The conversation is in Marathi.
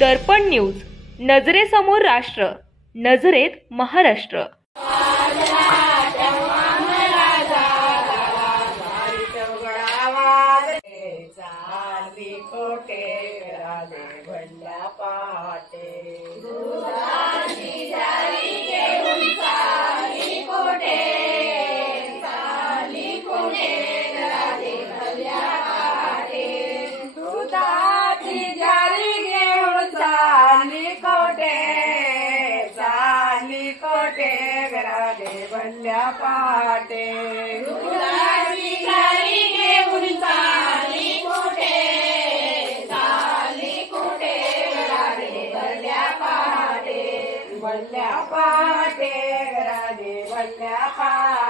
दर्पण न्यूज, नजरेसमोर राष्ट्र, नजरेत महाराष्ट्र। भल्ल्या पाटे दुधाची गाई घेऊन चाली कोठे राधे भल्ल्या पाटे राधे भल्ल्या पाटे।